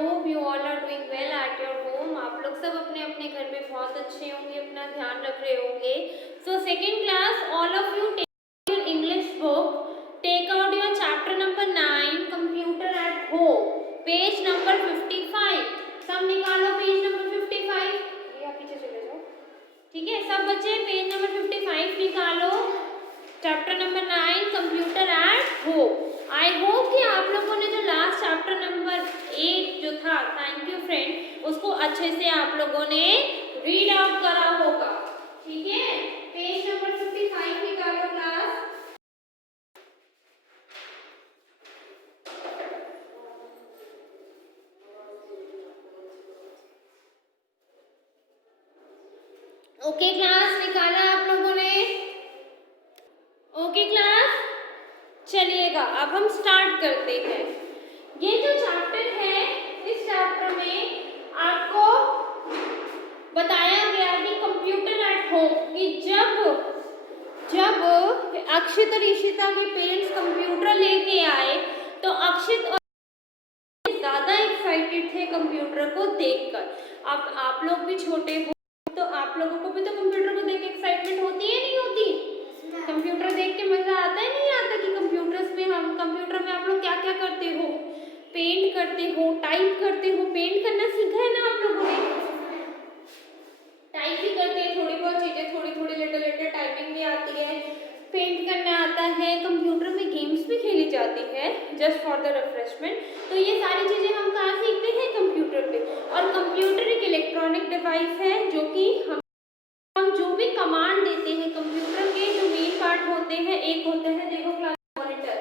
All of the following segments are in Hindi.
Hope you all are doing well at your home. आप लोग सब अपने अपने घर में बहुत अच्छे होंगे, अपना ध्यान रख रहे होंगे। So second class, all of you take your English book, take out your chapter number 9 computer at home, page number 55। सब निकालो पेज नंबर 55। ये आप पीछे चले जाओ, ठीक है। सब बच्चे पेज नंबर 55 निकालो, chapter number 9 computer at home. I hope कि आप लोगों ने जो लास्ट चैप्टर नंबर 8 जो था, थैंक यू फ्रेंड, उसको अच्छे से आप लोगों ने रीड आउट करा होगा, ठीक है। पेज नंबर 55 निकालो क्लास। ओके क्लास, निकाला आप लोगों ने? ओके क्लास, चलिएगा अब हम स्टार्ट करते हैं। ये जो चैप्टर है, इस चैप्टर में आपको बताया गया कि कंप्यूटर एट होम, कि जब अक्षित और ईशिता के पेरेंट्स कंप्यूटर लेके आए तो अक्षित और ज़्यादा एक्साइटेड थे कंप्यूटर को देखकर। अब आप लोग भी छोटे हो तो आप लोगों को भी तो कंप्यूटर को देख के एक्साइटमेंट होती है, नहीं होती? कंप्यूटर देख के मजा आता है, नहीं आता? कि कंप्यूटर में आप लोग क्या क्या करते हो? पेंट करते हो, टाइप करते हो। पेंट करना सीखा है ना आप लोगों ने? टाइप भी करते हैं, थोड़ी बहुत चीजें, थोड़ी लिटिल टाइपिंग भी आती है, पेंट करना आता है। कंप्यूटर में गेम्स भी खेली जाती है जस्ट फॉर द रिफ्रेशमेंट। तो ये सारी चीजें हम कहाँ सीखते हैं? कंप्यूटर पे। और कंप्यूटर एक इलेक्ट्रॉनिक डिवाइस है जो कि हम जो भी कमांड देते हैं, कंप्यूटर के जो मेन पार्ट होते हैं, एक होता है, देखो क्लास, मॉनिटर।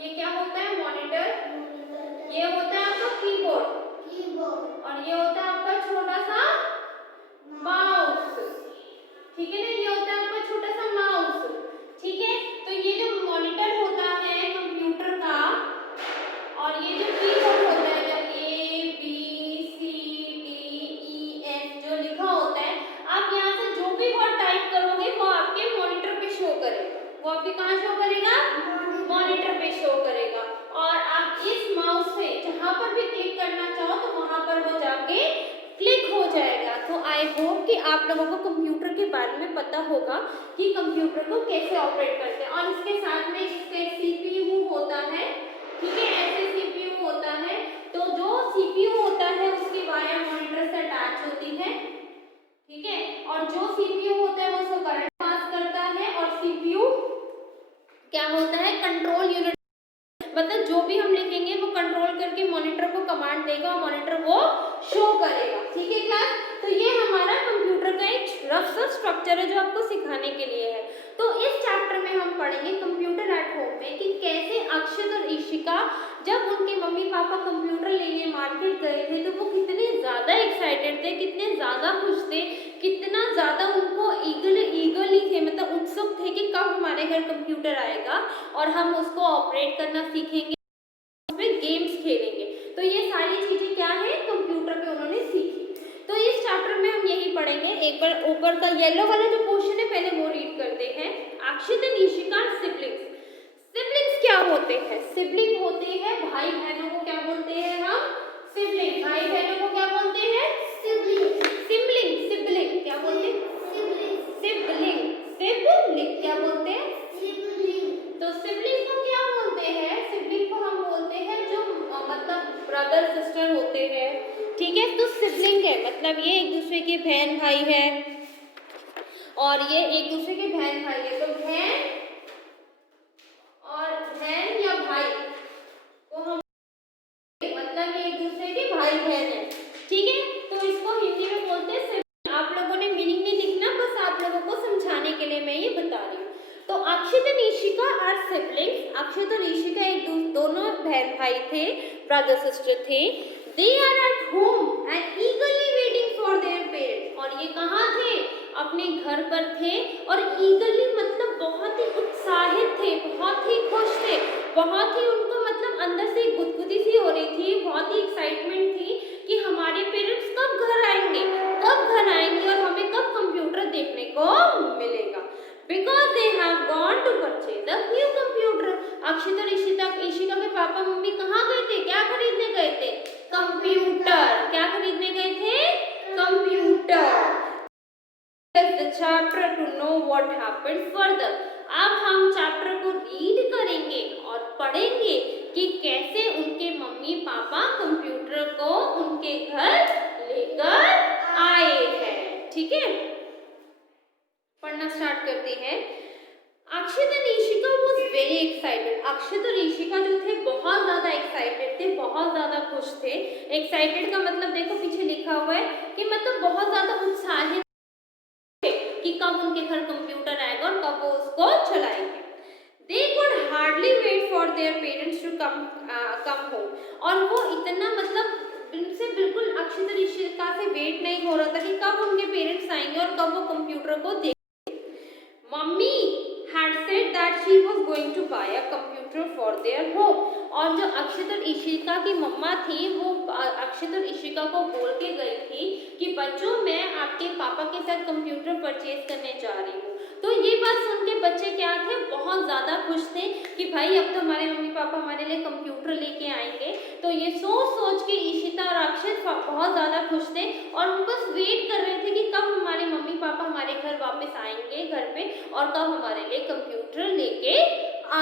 ये क्या होता है? मॉनिटर। ये होता है आपका कीबोर्ड, और ये होता है आपका छोटा सा माउस, ठीक है ना? ये होता है आपका छोटा सा माउस, ठीक है। तो ये जो मॉनिटर होता है कंप्यूटर का, और ये जो कीबोर्ड होता है, ABCDEF जो लिखा होता है, आप यहाँ से जो भी वर्ड टाइप करोगे वो आपके मॉनिटर पे शो करेगा। वो आपके कहाँ शो करेगा? मॉनिटर पे शो करेगा। और आप इस माउस से जहाँ पर भी क्लिक करना चाहो तो वहाँ पर वो जाके क्लिक हो जाएगा। तो आई होप कि आप लोगों को कंप्यूटर के बारे में पता होगा कि कंप्यूटर को कैसे ऑपरेट करते हैं। और इसके साथ में इसका CPU होता है, ठीक है, ऐसे CPU होता है। तो जो CPU होता है उसकी वायर मॉनिटर से अटैच होती है, ठीक है। और जो CPU होता है वो उसको करंट पास करता है, और CPU क्या होता है? Control unit. मतलब जो भी हम लिखेंगे वो कंट्रोल करके मॉनिटर को कमांड देगा और मॉनिटर वो शो करेगा, ठीक है क्लास। तो ये हमारा कंप्यूटर का एक रफ सा स्ट्रक्चर है जो आपको सिखाने के लिए है। तो इस चैप्टर में हम पढ़ेंगे कंप्यूटर एट होम में कि कैसे अक्षत और ईशिका जब उनके मम्मी पापा कंप्यूटर लेने मार्केट गए थे तो वो कितने ज़्यादा एक्साइटेड थे, कितने ज़्यादा खुश थे, कितना ज़्यादा उनको ईगरली थे, मतलब उत्सुक थे कि कब हमारे घर कंप्यूटर आएगा और हम उसको ऑपरेट करना सीखेंगे, उसमें गेम्स खेलेंगे। तो ये सारी चीज़ें क्या है? कंप्यूटर पे उन्होंने सीखी। तो इस चैप्टर में हम यही पढ़ेंगे। एक बार ऊपर का येलो वाला जो क्वेश्चन है पहले वो रीड करते हैं। अक्षित एंड ईशिका सिबलिंग्स। सिबलिंग्स क्या होते हैं? सिबलिंग होते हैं भाई बहनों को क्या बोलते हैं हम? सिबलिंग। भाई बहनों को क्या बोलते हैं? सिबलिंग। सिबलिंग, सिबलिंग क्या बोलते हैं? सिबलिंग। सिबलिंग क्या बोलते हैं? तो सिबलिंग को क्या बोलते हैं? सिबलिंग को हम बोलते हैं जो मतलब ब्रदर सिस्टर होते हैं, ठीक है। तो सिबलिंग है मतलब ये एक दूसरे के बहन भाई है, और ये एक दूसरे के बहन भाई है। तो बहन और बहन या भाई को हम मतलब ये एक दूसरे के भाई बहन है, ठीक है। तो इसको हिंदी में बोलते हैं सिबलिंग। आप लोगों ने मीनिंग नहीं लिखना, बस आप लोगों को समझाने के लिए मैं ये बता रही हूँ। तो अक्षित और ईशिका आर सिबलिंग्स। अक्षित और ईशिका दोनों बहन भाई थे, ब्रदर सिस्टर थे। They are at home and eagerly waiting for their parents. और ये कहाँ थे? अपने घर पर थे, और ईगरली मतलब बहुत ही उत्साहित थे, बहुत ही खुश थे, बहुत ही उनको मतलब अंदर से गुदगुदी सी हो रही थी, बहुत ही एक्साइटमेंट थी कि हमारे पेरेंट्स कब घर आएंगे, कब घर आएंगे और हमें कब कंप्यूटर देखने को मिलेगा। Because they have gone to purchase a new computer. अक्षित और ईशिका के पापा मम्मी कहाँ गए थे? क्या खरीदने गए थे? Computer to know what happened further. अब हम चैप्टर को रीड करेंगे और पढ़ेंगे कि कैसे उनके मम्मी पापा कंप्यूटर को उनके घर लेकर आए हैं। ठीक है, पढ़ना स्टार्ट करते हैं। Akshat and Ishika was very excited. Akshat और ईशिका जो थे बहुत ज्यादा एक्साइटेड थे, बहुत ज्यादा खुश थे। एक्साइटेड का मतलब देखो पीछे लिखा हुआ है कि मतलब बहुत ज्यादा उत्साहित थे कि कब उनके घर कंप्यूटर आएगा और कब वो उसको चलाएंगे। They could hardly wait for their parents to come home। और वो इतना मतलब उनसे बिल्कुल अक्षत और ईशिका से वेट नहीं हो रहा था कि कब उनके पेरेंट्स आएंगे और कब वो कंप्यूटर को देखेंगे। Mummy had said that she was going to buy a computer for their home। और जो अक्षत और ईशिका की मम्मा थी वो अक्षत और ईशिका को बोल के गई थी कि बच्चों मैं आपके पापा के साथ कंप्यूटर परचेज करने जा रही हूँ। तो ये बात सुन के बच्चे क्या थे, बहुत ज़्यादा खुश थे कि भाई अब तो हमारे मम्मी पापा हमारे लिए कंप्यूटर लेके आएंगे। तो ये सोच के ईशिता और अक्षत बहुत ज़्यादा खुश थे और वो बस वेट कर रहे थे कि कब हमारे मम्मी पापा हमारे घर वापस आएंगे घर पे और कब हमारे लिए कंप्यूटर लेके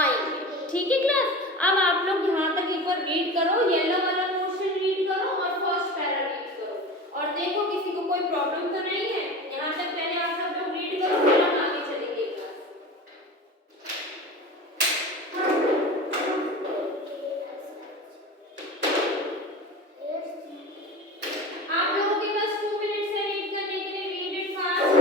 आएंगे। ठीक है क्लास, अब आप लोग यहाँ तक एक बार रीड करो, येलो वाला पोर्शन रीड करो और फर्स्ट पैरा रीड करो और देखो किसी को कोई प्रॉब्लम तो नहीं है। यहाँ तक पहले आप सब लोग रीड करो फिर हम आगे चलेंगे क्लास। आप लोगों के पास 2 मिनट्स है रीड करने के लिए, रीड इट फास्ट।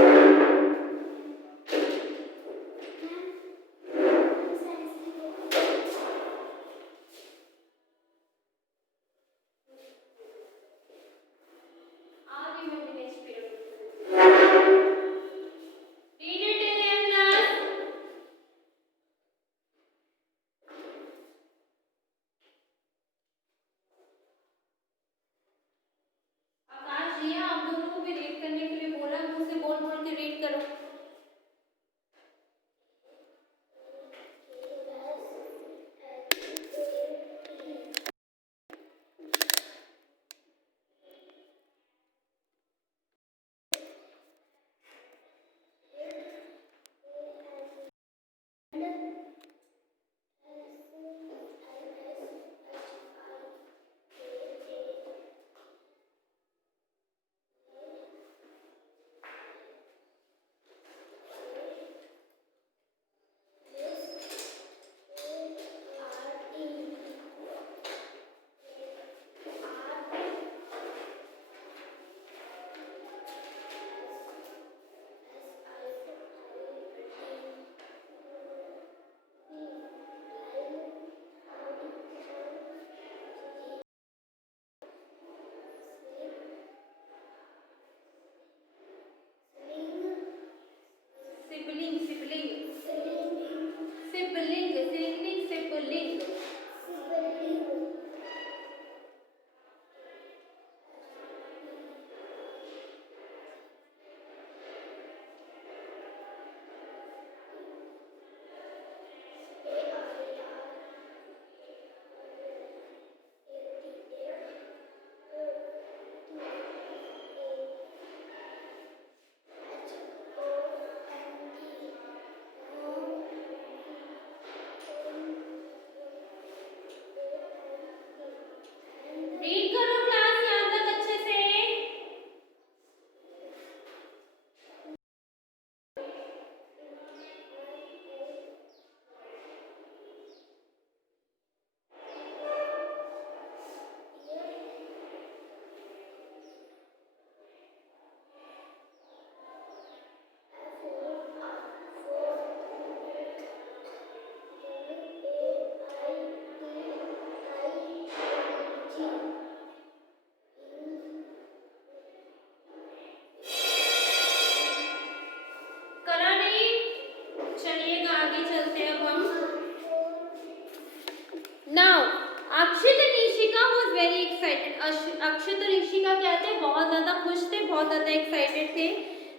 अक्षत और ईशिका क्या थे, बहुत ज्यादा खुश थे, बहुत ज्यादा एक्साइटेड थे।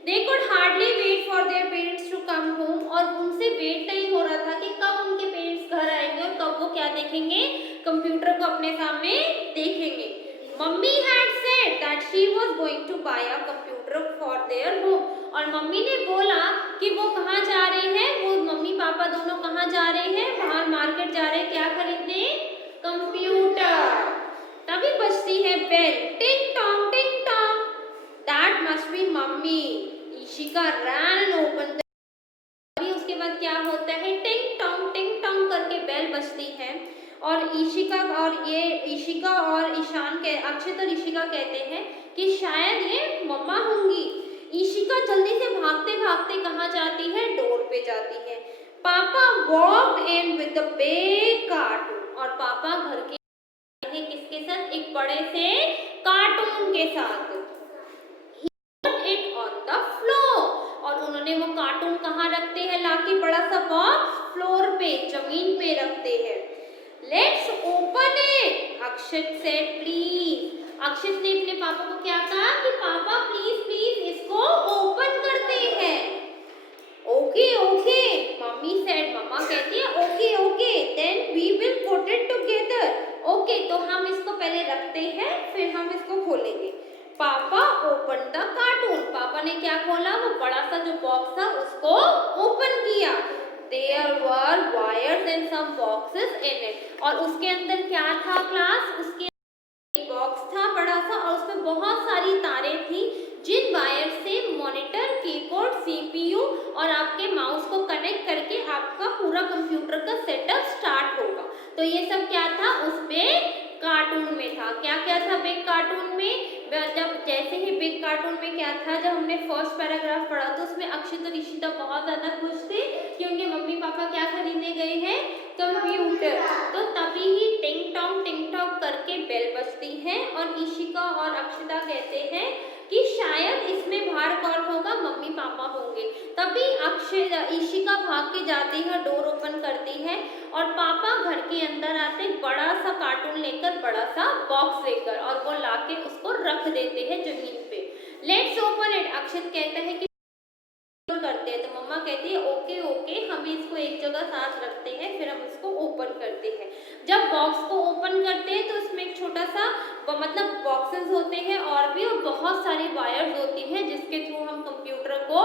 They could hardly wait for their parents to come home। और उनसे वेट नहीं हो रहा था कि कब उनके पेरेंट्स घर आएंगे और कब वो क्या देखेंगे, कंप्यूटर को अपने सामने देखेंगे। Mummy had said that she was going to buy a computer for their home। और मम्मी ने बोला कि वो कहाँ जा रहे हैं, वो मम्मी पापा दोनों कहाँ जा रहे हैं, बाहर मार्केट जा रहे हैं क्या खरीदने, कंप्यूटर। तभी बजती है bell, ting tong ting tong. That must be mummy. Ishika ran and opened the, उसके बाद क्या होता है, टिंग टोंग करके बेल बजती है और ईशिका और ईशान के अक्षित और ईशिका कहते हैं कि शायद ये मम्मा होंगी। ईशिका जल्दी से भागते भागते कहाँ जाती है, डोर पे जाती है। पापा walked in with the big cartoon, और पापा घर के किसके साथ, एक बड़े से कार्टून के साथ। इट ऑन द फ्लोर, और उन्होंने वो कार्टून कहाँ रखते हैं, लाके बड़ा सा बॉक्स फ्लोर पे जमीन पे रखते हैं। Let's open it, Akshit said please. अक्षित ने अपने पापा को क्या कहा कि पापा प्लीज प्लीज इसको ओपन करते हैं। Okay okay mummy said, mama कहती है okay okay then we will put it together. Okay तो हम इसको पहले रखते हैं फिर हम इसको खोलेंगे। पापा ओपन द कार्टून, पापा ने क्या खोला, वो बड़ा सा जो बॉक्स था उसको ओपन किया। There were wires and some boxes in it, और उसके अंदर क्या था क्लास, उसके बॉक्स था बड़ा सा और उसमें बहुत सारी तारें थी जिन वायर से मॉनिटर, कीबोर्ड, सीपीयू और आपके माउस को कनेक्ट करके आपका पूरा कंप्यूटर का सेटअप स्टार्ट होगा। तो ये सब क्या था उसमें कार्टून में था। क्या क्या था बिग कार्टून में, जब जैसे ही बिग कार्टून में क्या था, जब हमने फर्स्ट पैराग्राफ पढ़ा तो उसमें अक्षित और ईशिता बहुत ज़्यादा खुश थे कि उनके मम्मी पापा क्या खरीदने गए हैं, कंप्यूटर। तो तभी ही टिंग टोंग करके बेल बजती है और ईशिका और अक्षिता कहते हैं कि शायद इसमें बाहर कौन होगा, मम्मी पापा होंगे। तभी ईशिका भाग के जाती है, डोर ओपन करती है और पापा घर के अंदर आते बड़ा सा कार्टून लेकर, बड़ा सा बॉक्स लेकर, और वो लाके उसको रख देते हैं जमीन पे। लेट्स ओपन इट, अक्षित कहता है कि करते हैं, तो मम्मा कहती है ओके ओके हम इसको एक जगह साथ रखते हैं फिर हम इसको ओपन करते हैं। जब बॉक्स को ओपन करते हैं तो उसमें एक छोटा सा मतलब बॉक्सेस होते हैं और भी और बहुत सारी वायर्स होती हैं जिसके थ्रू हम कंप्यूटर को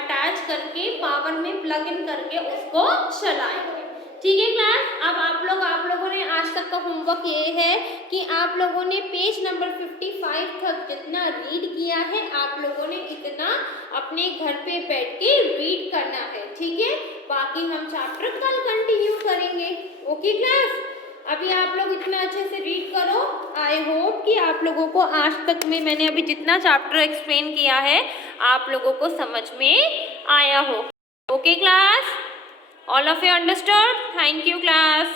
अटैच करके पावर में प्लग इन करके उसको चलाएंगे। ठीक है क्लास, अब आप लोगों ने आज तक का होमवर्क ये है कि आप लोगों ने पेज नंबर 55 तक जितना रीड किया है आप लोगों ने इतना अपने घर पे बैठ के रीड करना है। ठीक है, बाकी हम चैप्टर कल कंटिन्यू करेंगे। ओके क्लास, अभी आप लोग इतना अच्छे से रीड करो। आई होप कि आप लोगों को आज तक में मैंने अभी जितना चैप्टर एक्सप्लेन किया है आप लोगों को समझ में आया हो। Okay class, all of you understood? Thank you class.